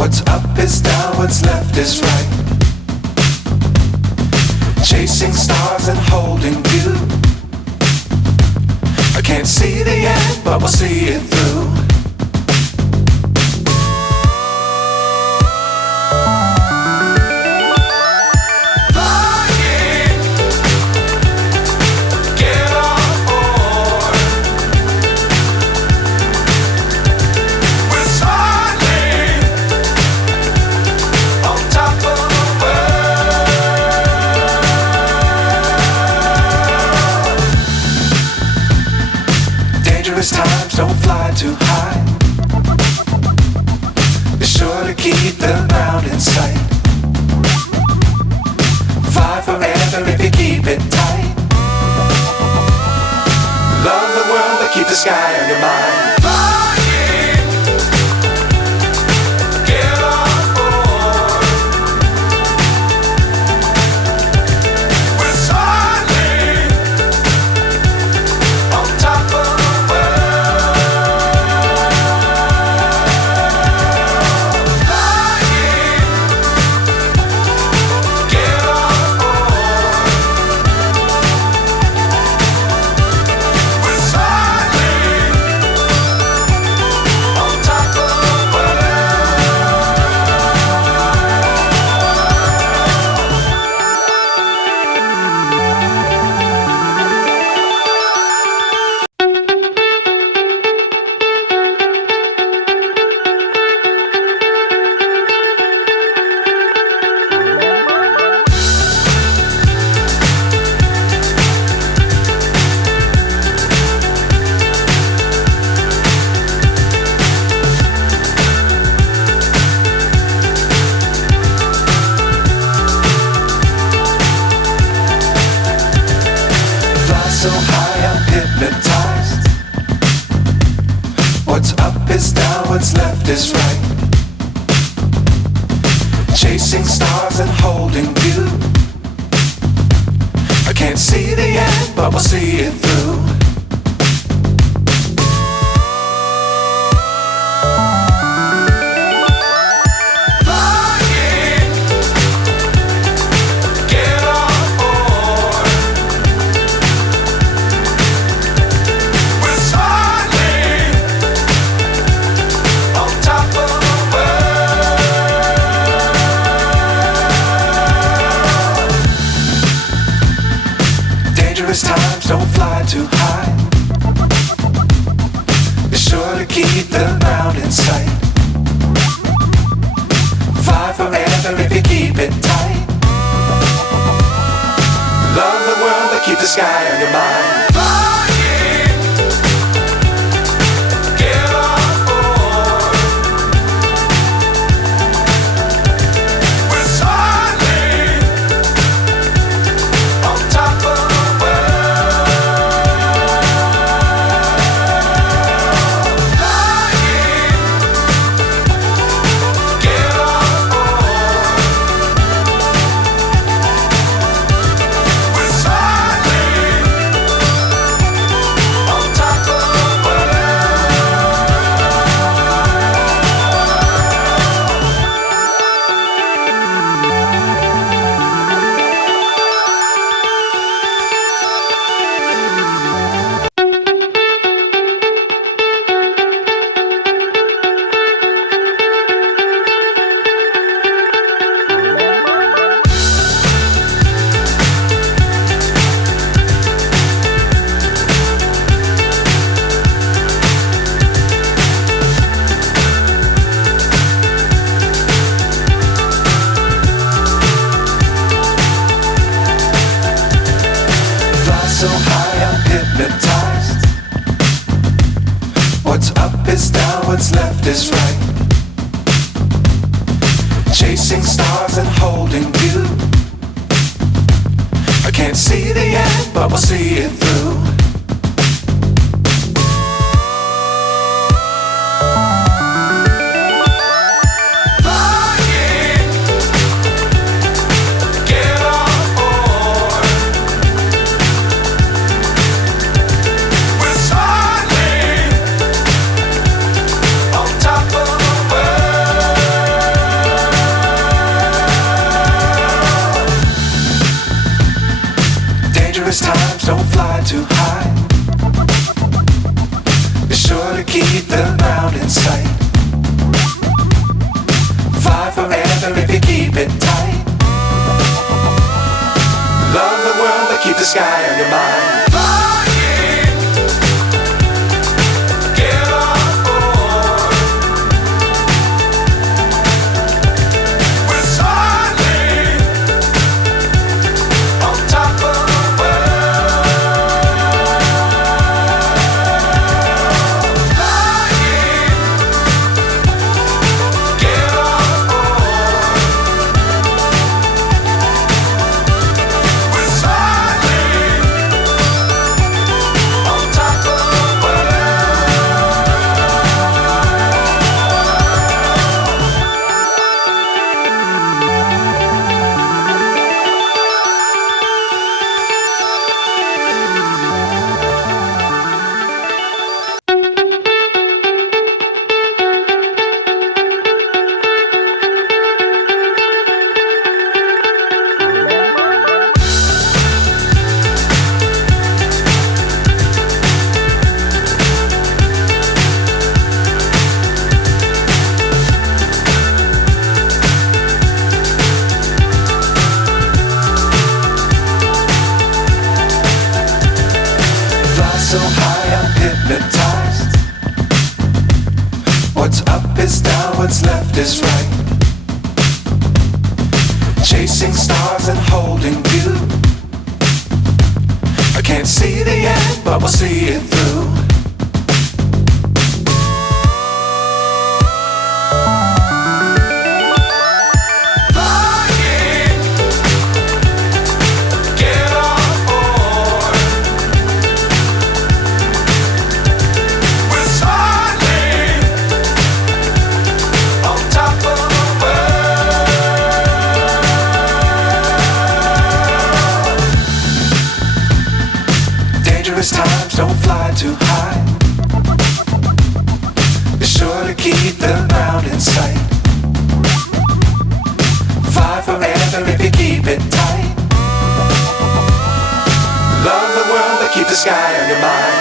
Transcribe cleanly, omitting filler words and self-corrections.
What's up is down, what's left is right. Chasing stars and holding you. I can't see the end, but we'll see it through. Times don't fly too high. Be sure to keep the ground in sight. Fly forever if you keep it tight. Love the world but keep the sky on your mind. So high I'm hypnotized. What's up is down, what's left is right. Chasing stars and holding you. I can't see the end, but we'll see it through. Times don't fly too high. Be sure to keep the ground in sight. Fly forever if you keep it tight. Love the world but keep the sky on your mind. So high I'm hypnotized. What's up is down, what's left is right. Chasing stars and holding you. I can't see the end, but we'll see it through. it tight. Love the world, but keep the sky on your mind. Flying, get on board. We're soaring on top of the world. Flying, get on board. We're soaring on top of the so high, I'm hypnotized. What's up is down, what's left is right. Chasing stars and holding you. I can't see the end, but we'll see it through. Flying, get on board. We're soaring on top of the world. Dangerous times, don't fly too high. Be sure to keep the ground in sight. Fly forever if you keep it tight. Love the world, but keep the sky on your mind.